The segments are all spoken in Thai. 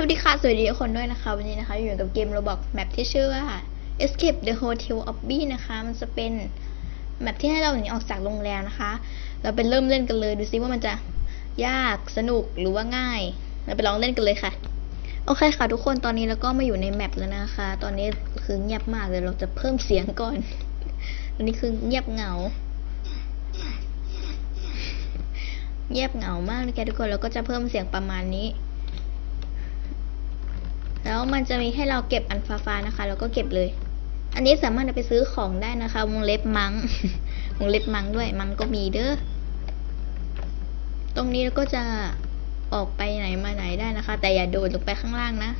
สวัสดีค่ะ สวัสดีทุกคนด้วยนะคะ วันนี้นะคะ อยู่กับเกม Roblox แมปที่ชื่อว่า Escape the Hotel Obby นะคะ มันจะเป็นแมปที่ให้เราหนีออกจากโรงแรมนะคะ เราไปเริ่มเล่นกันเลย ดูซิว่ามันจะยากสนุกหรือว่าง่าย เราไปลองเล่นกันเลยค่ะ โอเคค่ะทุกคน ตอนนี้เราก็มาอยู่ในแมปแล้วนะคะ ตอนนี้คือเงียบมากเลย เราจะเพิ่มเสียงก่อน ตอนนี้คือเงียบเหงา เงียบเหงามากเลยแกทุกคน เราก็จะเพิ่มเสียงประมาณนี้ แล้วมันจะมีให้เราเก็บอันฟ้าฟ้าๆนะคะแล้วก็เก็บเลย อันนี้สามารถไปซื้อของได้นะคะ วงเล็บมังวงเล็บมังด้วยมังก็มีเด้อ ตรงนี้เราก็จะออกไปไหนมาไหนได้นะคะ แต่อย่าโดดลงไปข้างล่างนะ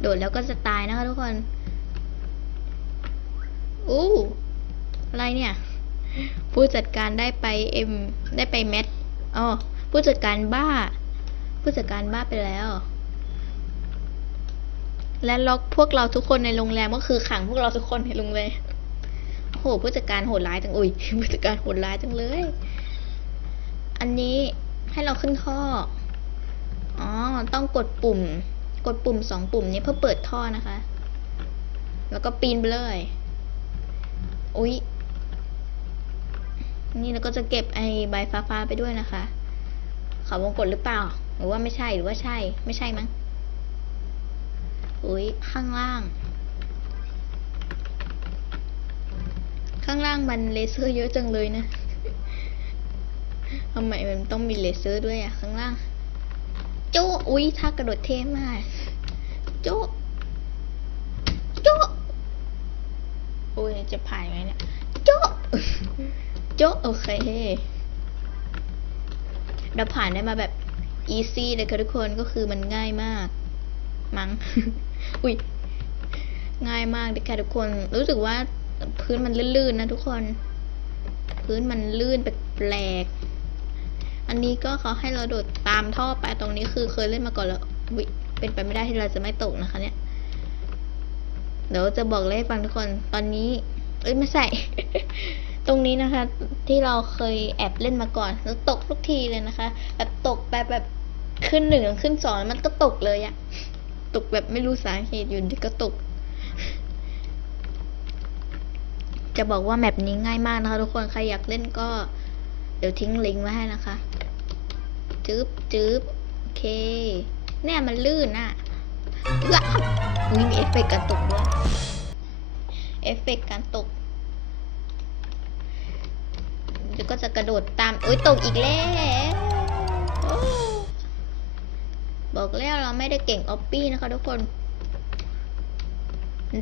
โดดแล้วก็จะตายนะคะทุกคน อู้ อะไรเนี่ย ผู้จัดการได้ไปเอ็มได้ไปแมทอ๋อผู้จัดการบ้า ผู้จัดการบ้าไปแล้ว และล็อกพวกเราทุกคนในโรงแรมก็คือขังพวกเราทุกคนในโรงแรมโอ้โหผู้จัดการโหดร้ายจังอุ้ยผู้จัดการโหดร้ายจังเลย อันนี้ให้เราขึ้นท่อ อ๋อ ต้องกดปุ่ม กดปุ่มสองปุ่มนี้เพื่อเปิดท่อนะคะ แล้วก็ปีนไปเลย อุ๊ยนี่เราก็จะเก็บไอ้ใบฟ้าๆไปด้วยนะคะ เขาวงกดหรือเปล่า หรือว่าไม่ใช่ หรือว่าใช่ ไม่ใช่มั้ง อุ้ยข้างล่าง ข้างล่างมันเลเซอร์เยอะจังเลยนะทำไมมันต้องมีเลเซอร์ด้วยอะข้างล่างโจ้อุ้ยท่ากระโดดเท่มากโจ้โจ้โอ้ยจะผ่านไหมเนี่ยโจ้โจ้โอเคเราผ่านได้มาแบบอีซี่เลยค่ะทุกคนก็คือมันง่ายมาก มั้งอุ้ยง่ายมากเลยค่ะทุกคน รู้สึกว่าพื้นมันลื่นๆนะทุกคน พื้นมันลื่นแปลกๆอันนี้ก็เขาให้เราโดดตามท่อไปตรงนี้คือเคยเล่นมาก่อนแล้วเป็นไปไม่ได้ที่เราจะไม่ตกนะคะเนี่ยเดี๋ยวจะบอกเลยฟังทุกคน ตอนนี้ เอ้ยไม่ใส่ ตรงนี้นะคะ ที่เราเคยแอบเล่นมาก่อนแล้วตกทุกทีเลยนะคะ แบบตกแบบแบบขึ้นหนึ่งขึ้นสองมันก็ตกเลยอะ ตกแบบไม่รู้สาเหตุอยู่ดีก็ตก จะบอกว่าแมปนี้ง่ายมากนะคะ ทุกคนใครอยากเล่นก็ เดี๋ยวทิ้งลิงก์ไว้ให้นะคะจึ๊บจึ๊บโอเคเนี่ยมันลื่นอะเอื้ออุ๊ยมีเอฟเฟกต์การตกด้วยเอฟเฟกต์การตกเดี๋ยวก็จะกระโดดตามอุ้ยตกอีกแล้ว บอกแล้วเราไม่ได้เก่งออฟบี้นะคะทุกคน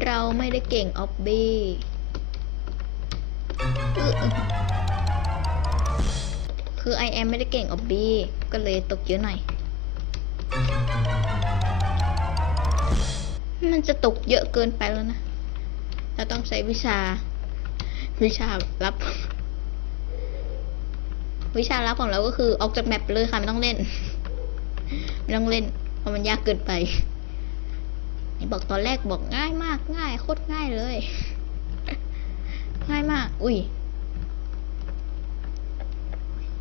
เราไม่ได้เก่งออฟบี้คือไอแอมไม่ได้เก่งออฟบี้ ก็เลยตกเยอะหน่อย มันจะตกเยอะเกินไปแล้วนะ เราต้องใช้วิชา วิชาลับ วิชาลับของเราก็คือออกจากแมปเลยค่ะ ไม่ต้องเล่น ไม่ต้องเล่น เพราะมันยากเกินไป นี่บอกตอนแรกบอกง่ายมากง่ายโคตรง่ายเลย ง่ายมาก อุ้ย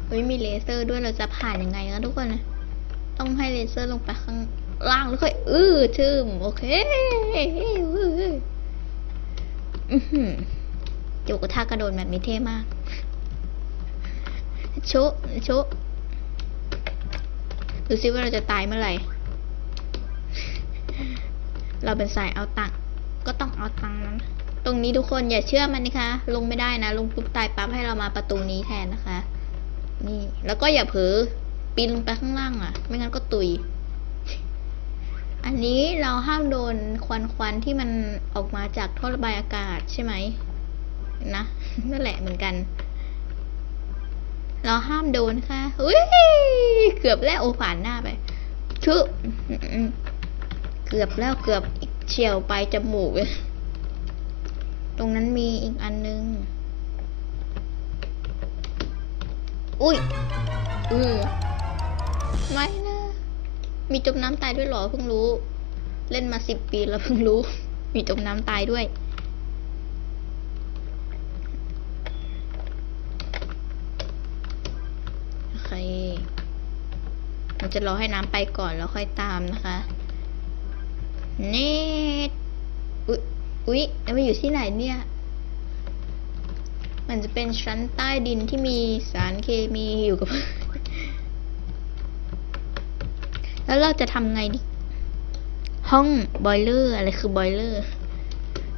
อุ้ยมีเลเซอร์ด้วยเราจะผ่านยังไงนะทุกคนนะต้องให้เลเซอร์ลงไปข้างล่างแล้วค่อยอื้อชื่มโอเคอือหือจูกระทากระโดดแบบนี้เท่มาก โชโช ดูซิว่าเราจะตายเมื่อไหร่ เราเป็นสายเอาตังค์ก็ต้องเอาตังค์นั้น ตรงนี้ทุกคนอย่าเชื่อมันนะคะ ลงไม่ได้นะ ลงปุ๊บตายปั๊บให้เรามาประตูนี้แทนนะคะ นี่ แล้วก็อย่าเผลอปีนลงไปข้างล่างอะ ไม่งั้นก็ตุย อันนี้เราห้ามโดนควันควันที่มันออกมาจากท่อระบายอากาศใช่ไหม นะ นั่นแหละเหมือนกัน เราห้ามโดนค่ะอุ้ยเกือบแล้วโอผ่านหน้าไปชุอืมเกือบแล้วเกือบอีกเฉียวไปจมูกเลยตรงนั้นมีอีกอันนึง อุ้ยเออไม่นะมีจมน้ำตายด้วยหรอเพิ่งรู้ เล่นมาสิบปีแล้วเพิ่งรู้ มีจมน้ำตายด้วย โอเค เรา จะรอให้น้ำไปก่อนแล้วค่อยตามนะคะเนตอุ๊ยอุ๊ยแล้วมันอยู่ที่ไหนเนี่ย มันจะเป็นชั้นใต้ดินที่มีสารเคมีอยู่กับ แล้วเราจะทำไงดิ ห้องบอยเลอร์อะไรคือบอยเลอร์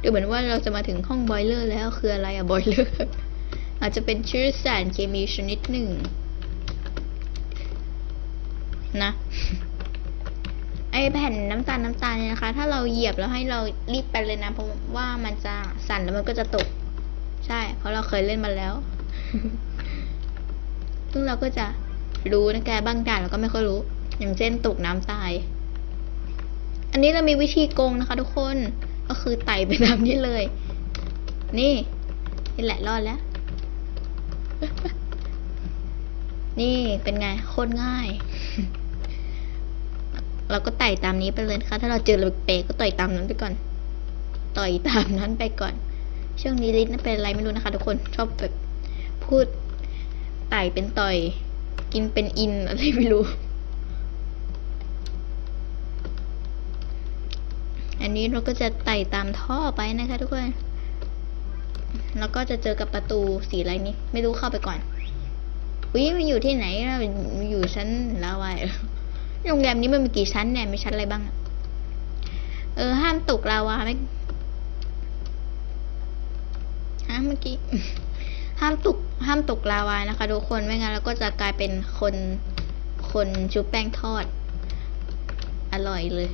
ดูเหมือนว่าเราจะมาถึงห้องบอยเลอร์แล้วคืออะไรอะบอยเลอร์อาจจะเป็นชื่อสารเคมีชนิดหนึ่ง นะไอแผ่นน้ำตาลน้ำตาลเนี่ยนะคะ ถ้าเราเหยียบแล้วให้เรารีบไปเลยนะเพราะว่ามันจะสั่นแล้วมันก็จะตก ใช่ เพราะเราเคยเล่นมาแล้ว ซึ่งเราก็จะรู้นะแกบางอย่างเราก็ไม่ค่อยรู้ อย่างเช่นตกน้ำตาย อันนี้เรามีวิธีโกงนะคะ ทุกคนก็คือไต่ไปน้ำนี้เลย นี่นี่แหละรอดแล้ว นี่เป็นไงโคตรง่าย เราก็ไต่ตามนี้ไปเลยนะคะ ถ้าเราเจออะไรเป๊ะๆก็ต่อยตามนั้นไปก่อน ต่อยตามนั้นไปก่อน ช่วงนี้ลิ้นเป็นอะไรไม่รู้นะคะ ทุกคนชอบแบบพูดไต่เป็นต่อย กินเป็นอินอะไรไม่รู้ อันนี้เราก็จะไต่ตามท่อไปนะคะทุกคน แล้วก็จะเจอกับประตูสีอะไรนี้ ไม่รู้เข้าไปก่อนอุ้ยมันอยู่ที่ไหนนะมันอยู่ชั้นลาวาย โรงแรมนี้มันมีกี่ชั้นเนี่ยมีชั้นอะไรบ้าง เออ ห้ามตกลาวาไหมฮะเมื่อกี้ ห้ามตก ห้ามตกลาวานะคะทุกคน ไม่งั้นเราก็จะกลายเป็นคน คนชุบแป้งทอด อร่อยเลย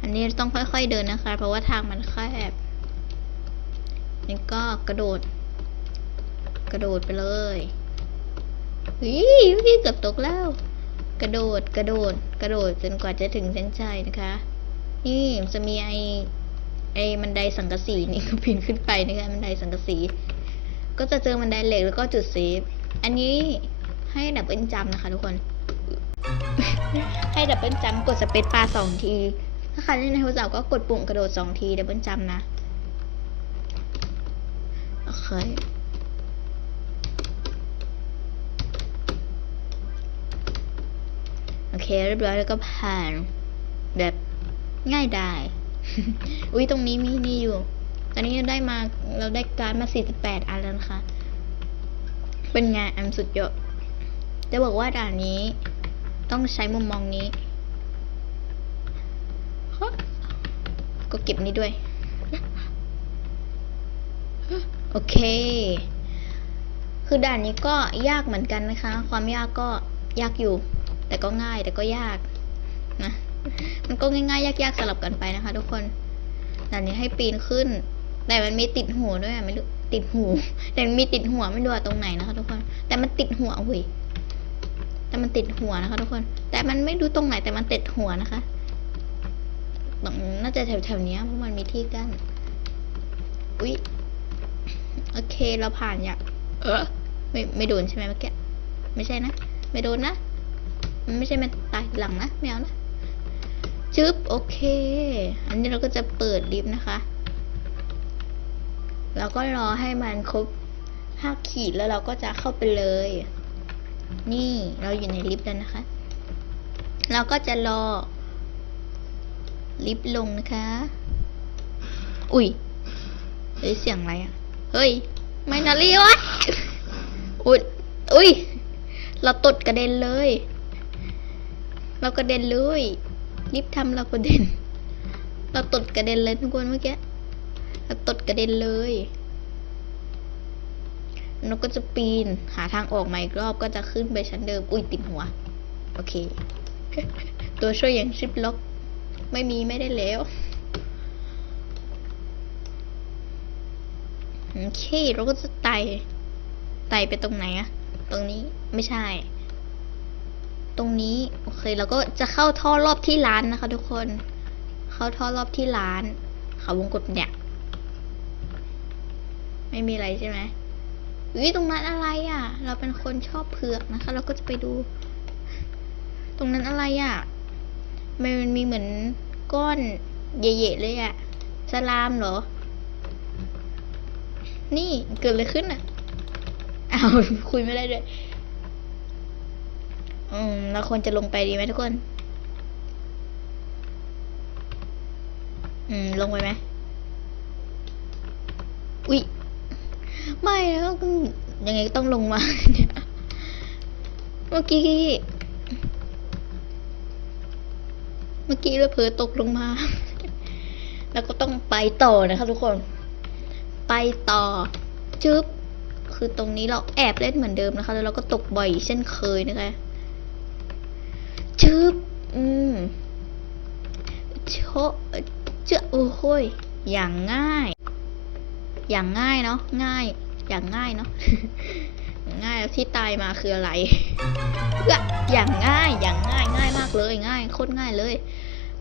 อันนี้ต้องค่อยๆเดินนะคะ เพราะว่าทางมันแคบนี่ก็กระโดด กระโดดไปเลย วิพี่เกือบตกแล้ว กระโดดกระโดด กระโดดจนกว่าจะถึงเส้นชัยนะคะ นี่จะมีไอไอบันไดสังกะสีนี่ก็ปีนขึ้นไปนะคะบันไดสังกะสี ก็จะเจอบันไดเหล็กแล้วก็จุดเซฟ อันนี้ให้ดับเบิลจำนะคะทุกคน ให้ดับเบิลจำกดสเปซบาสองที ถ้าใครเล่นในโทรศัพท์ก็กดปุ่มกระโดดสองทีดับเบิลจำนะ โอเค โอ เคเรียบร้อยแล้วก็ผ่าน แบบง่ายได้อุ้ยตรงนี้มีนี่อยู่ ตอนนี้ได้มาเราได้การมา 48 อันแล้วนะคะ เป็นไงอันสุดยอดจะบอกว่าด่านนี้ต้องใช้มุมมองนี้ ก็เก็บนี้ด้วย โอเค คือด่านนี้ก็ยากเหมือนกันนะคะ ความยากก็ยากอยู่ แต่ก็ง่ายแต่ก็ยากนะมันก็ง่ายๆยากๆสลับกันไปนะคะ ทุกคนด่านนี้ให้ปีนขึ้น แต่มันมีติดหัวด้วยไม่รู้ติดหูแต่มันมีติดหัวไม่รู้ว่าตรงไหนนะคะทุกคน แต่มันติดหัวหุยแต่มันติดหัวนะคะ ทุกคน แต่มันไม่รู้ตรงไหนแต่มันติดหัวนะคะตรงน่าจะแถวๆนี้เพราะมันมีที่กั้นอุ๊ยโอเคเราผ่านอย่างเออไม่ไม่โดนใช่ไหมเมื่อกี้ไม่ใช่นะ ไม่โดนนะ มันไม่ใช่มาตายหลังนะไม่เอานะจึ๊บโอเค อันนี้เราก็จะเปิดลิฟต์นะคะแล้วก็รอให้มันครบห้าขีดแล้วเราก็จะเข้าไปเลย นี่เราอยู่ในลิฟต์แล้วนะคะ เราก็จะรอ ลิฟต์ลงนะคะ อุ้ยเฮ้ยเสียงอะไรอะ เฮ้ย ไม่นารีวะอุ้ยอุ้ย เราตดกระเด็นเลย เรากระเด็นเลยรีบทำเรากระเด็น เราตดกระเด็นเลยทุกคนเมื่อกี้เราตดกระเด็นเลยเราก็จะปีนหาทางออกมาอีกรอบก็จะขึ้นไปชั้นเดิมอุ้ยติดหัว โอเค ตัวช่วยอย่างชิปล็อก ไม่มีไม่ได้แล้วโอเคเราก็จะไต่ไต่ไปตรงไหนอะตรงนี้ไม่ใช่ ตรงนี้ โอเคเราก็จะเข้าท่อรอบที่ร้านนะคะ ทุกคน เข้าท่อรอบที่ร้านเขาวงกดเนี่ย ไม่มีอะไรใช่ไหมวิตรงนั้นอะไรอะ่ะ เราเป็นคนชอบเผือกนะคะ เราก็จะไปดู ตรงนั้นอะไรอะ่ะ มันมีเหมือนก้อนเย่ๆเลยอะ่ะสลามเหรอ นี่เกิดอะไรขึ้นอะอ้าวคุยไม่ได้ด้วย อืมเราควรจะลงไปดีไหมทุกคน อืม ลงไปไหมอุ๊ยไม่แล้วก็ยังไงก็ต้องลงมาเนี่ยเมื่อกี้ เมื่อกี้เราเผลอตกลงมา แล้วก็ต้องไปต่อนะคะทุกคน ไปต่อจึ๊บคือตรงนี้เราแอบเล่นเหมือนเดิมนะคะ แล้วเราก็ตกบ่อยเช่นเคยนะคะ จึ๊บอืมโชเจ้าโอ้โหยอย่างง่าย อย่างง่ายเนาะง่าย อย่างง่ายเนาะง่ายที่ตายมาคืออะไรเอ้ออย่างง่ายอย่างง่ายง่ายมากเลยง่ายโคตรง่ายเลย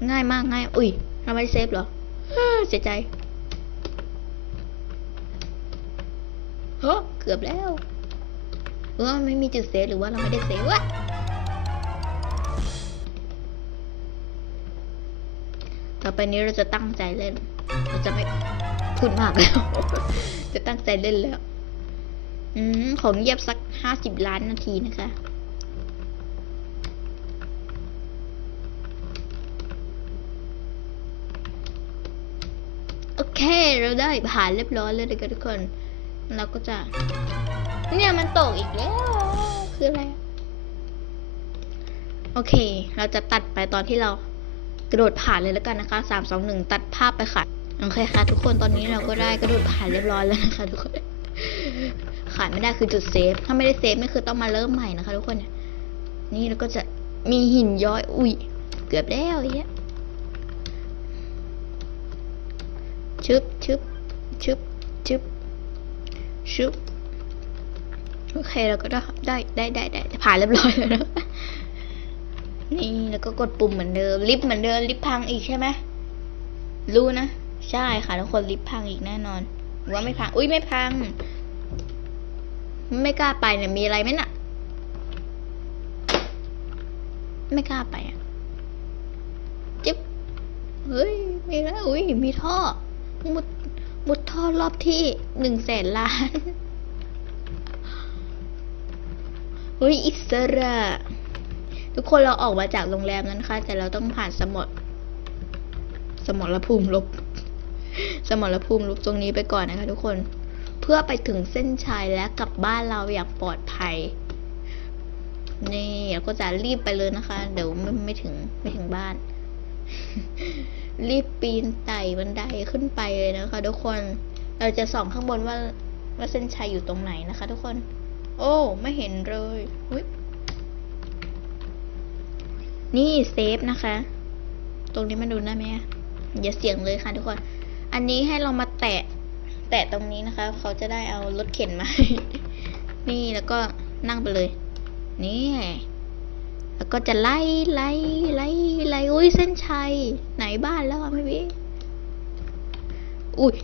ง่ายมากง่ายอุ้ยเราไม่ได้เซฟเหรอเฮ้อเสียใจเฮ้อเกือบแล้วเออไม่มีจุดเซฟหรือว่าเราไม่ได้เซฟวะ ต่อไปนี้เราจะตั้งใจเล่น เราจะไม่พูดมากแล้ว จะตั้งใจเล่นแล้ว อืมของเยียบสักห้าสิบล้านนาทีนะคะ โอเค เราได้ผ่านเรียบร้อยเลยนะคะทุกคน เราก็จะ เนี่ยมันตกอีกแล้ว คืออะไร โอเค เราจะตัดไปตอนที่เรา กระโดดผ่านเลยแล้วกันนะคะสามสองหนึ่งตัดภาพไปค่ะโอเคค่ะ ทุกคนตอนนี้เราก็ได้กระโดดผ่านเรียบร้อยแล้วนะคะทุกคนขาดไม่ได้คือจุดเซฟถ้าไม่ได้เซฟนี่คือต้องมาเริ่มใหม่นะคะ ทุกคนนี่เราก็จะมีหินย้อยอุ้ยเกือบแล้วเหี้ยชึบชึบชึบชึบชึบโอเคเราก็ได้ได้ได้ได้ได้ผ่านเรียบร้อยแล้วนะ นี่แล้วก็กดปุ่มเหมือนเดิม ลิฟต์เหมือนเดิม ลิฟต์พังอีกใช่ไหมรู้นะ ใช่ค่ะทุกคนลิฟต์พังอีกแน่นอน ว่าไม่พัง อุ้ยไม่พัง ไม่กล้าไปเนี่ยมีอะไรไหมน่ะ ไม่กล้าไปอะจิ๊บเฮ้ยมีแล้วอุ้ยมีท่อมุดมุดท่อรอบที่หนึ่งแสนล้านเฮ้ยอิสระ ทุกคนเราออกมาจากโรงแรมนั้นค่ะ แต่เราต้องผ่านสมรสมรภูมิลบ สมรภูมิลบตรงนี้ไปก่อนนะคะ ทุกคน เพื่อไปถึงเส้นชัยและกลับบ้านเราอย่างปลอดภัย นี่เราก็จะรีบไปเลยนะคะ เดี๋ยวไม่ไม่ถึงไม่ถึงบ้าน รีบปีนไต่บันไดขึ้นไปเลยนะคะ ทุกคน เราจะส่องข้างบนว่าว่าเส้นชัยอยู่ตรงไหนนะคะ ทุกคน โอ้ ไม่เห็นเลยอุ๊ย นี่เซฟนะคะ ตรงนี้มันดูได้ไหมอย่าเสี่ยงเลยค่ะทุกคน อันนี้ให้เรามาแตะ แตะตรงนี้นะคะ เขาจะได้เอารถเข็นมา นี่แล้วก็นั่งไปเลย นี่ แล้วก็จะไล่ไล่ไล่ไล่อุ้ยเส้นชัย ไหนบ้านแล้วอะไม่พี่อุ้ย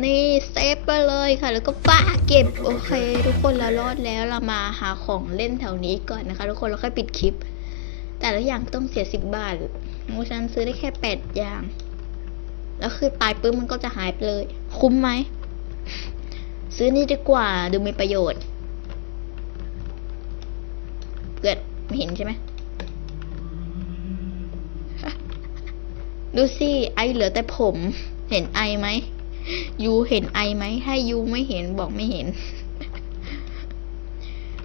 นี่เซฟไปเลยค่ะ แล้วก็ป้าเก็บโอเค ทุกคนเรารอดแล้วเรามาหาของเล่นแถวนี้ก่อนนะคะ ทุกคนเราค่อยปิดคลิป แต่ละอย่างต้องเสียสิบบาทมูฉันซื้อได้แค่แปดอย่าง แล้วคือตายปุ๊บมันก็จะหายไปเลย คุ้มไหม ซื้อนี่ดีกว่าดูมีประโยชน์เกิดเห็นใช่ไหมดูสิไอเหลือแต่ผม เห็นไอไหม ยูเห็นไอไหม ถ้ายูไม่เห็นบอกไม่เห็น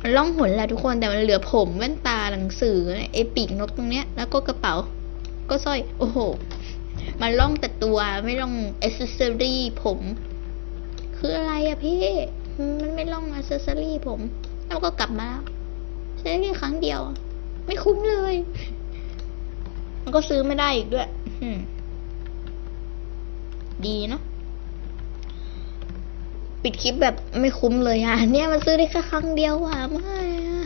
มันล่องหนแหละทุกคนแต่มันเหลือผมแว่นตาหนังสือไอปีกนกตรงเนี้ย แล้วก็กระเป๋า ก็สร้อย โอ้โห มันล่องแต่ตัวไม่ล่องอ c เซสซอรี่ผม คืออะไรอะพี่ มันไม่ล่องอ c เซสซอรี่ผม แล้วก็กลับมาแล้วใช้ได้แค่ครั้งเดียว ไม่คุ้มเลย มันก็ซื้อไม่ได้อีกด้วยอืมดีเนาะ ปิดคลิปแบบไม่คุ้มเลยอะ เนี่ยมันซื้อได้แค่ครั้งเดียวว่ะไม่อะ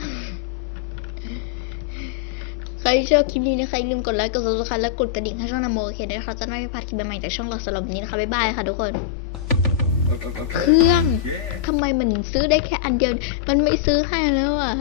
ใครชอบคลิปนี้นะคะอย่าลืมกดไลค์กดซับสไครต์และกดกระดิ่งให้ช่องนโมโอเคนะคะจะไม่พลาดคลิปใหม่ๆจากช่องเราสำหรับวันนี้นะคะบ๊ายบายค่ะทุกคน เครื่องทำไมมันซื้อได้แค่อันเดียว มันไม่ซื้อให้แล้วอะ